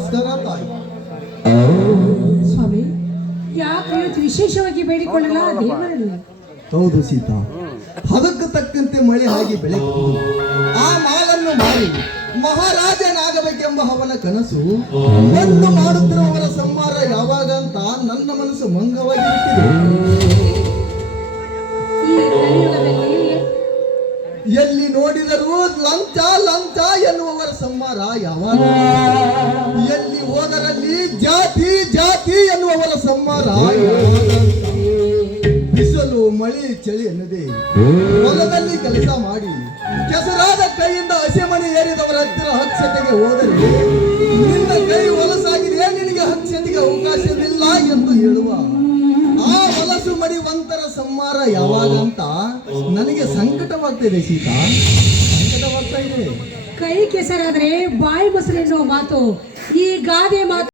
ನಮಸ್ಕಾರ ತಾಯಿ. ಸ್ವಾಮಿ, ಯಾಕೆ ವಿಶೇಷವಾಗಿ ಬೇಡಿಕೊಳ್ಳಲ್ಲ ದೇವರಲ್ಲಿ? ಹೌದು ಸೀತಾ, ಅದಕ್ಕೆ ತಕ್ಕಂತೆ ಮಳೆ ಆಗಿ ಬೆಳಕಿದ್ದು ಆ ಮಾಲನ್ನು ಮಾರಿ ಮಹಾರಾಜನಾಗಬೇಕೆಂಬ ಅವನ ಕನಸು ಒಂದು ಮಾಡುತ್ತಿರುವವರ ಸಂಹಾರ ಯಾವಾಗ ಅಂತ ನನ್ನ ಮನಸ್ಸು ಮಂಗವಾಗಿರುತ್ತಿದೆ. ಈ ಕಲಿಯುಗದಲ್ಲಿ ಎಲ್ಲಿ ನೋಡಿದರೂ ಲಂಚ ಲಂಚ ಎನ್ನುವವರ ಸಂಹಾರ ಯಾವಾಗ, ಎಲ್ಲಿ ಹೋದರಲ್ಲಿ ಜಾತಿ ಜಾತಿ ಎನ್ನುವವರ ಸಂಹಾರ ಯಾವಾಗ? ಬಿಸಿಲು ಮಳಿ ಚಳಿ ಎನ್ನದೆ ಹೊಲದಲ್ಲಿ ಕೆಲಸ ಮಾಡಿ ಕೆಸರಾದ ಕೈಯಿಂದ ಹಸೆಮಣಿ ಏರಿದವರ ಹತ್ತಿರ ಹಕ್ಷತೆಗೆ ಹೋದರೆ ನಿನ್ನ ಕೈ ಹೊಲಸಾಗಿದೆ, ನಿನಗೆ ಹಕ್ಷತೆಗೆ ಅವಕಾಶವಿಲ್ಲ ಎಂದು ಹೇಳುವ ಆ ಹೊಲಸು ಮಡಿವಂತರ ಸಂಹಾರ ಯಾವಾಗ ಅಂತ ನನಗೆ ಸಂಕಟವಾಗ್ತಿದೆ ಸೀತಾ, ಸಂಕಟವಾಗ್ತಾ ಇದೆ. ಕೈ ಕೆಸರಾದ್ರೆ ಬಾಯಿ ಮೊಸರು ಎನ್ನುವ ಮಾತು, ಈ ಗಾದೆ ಮಾತು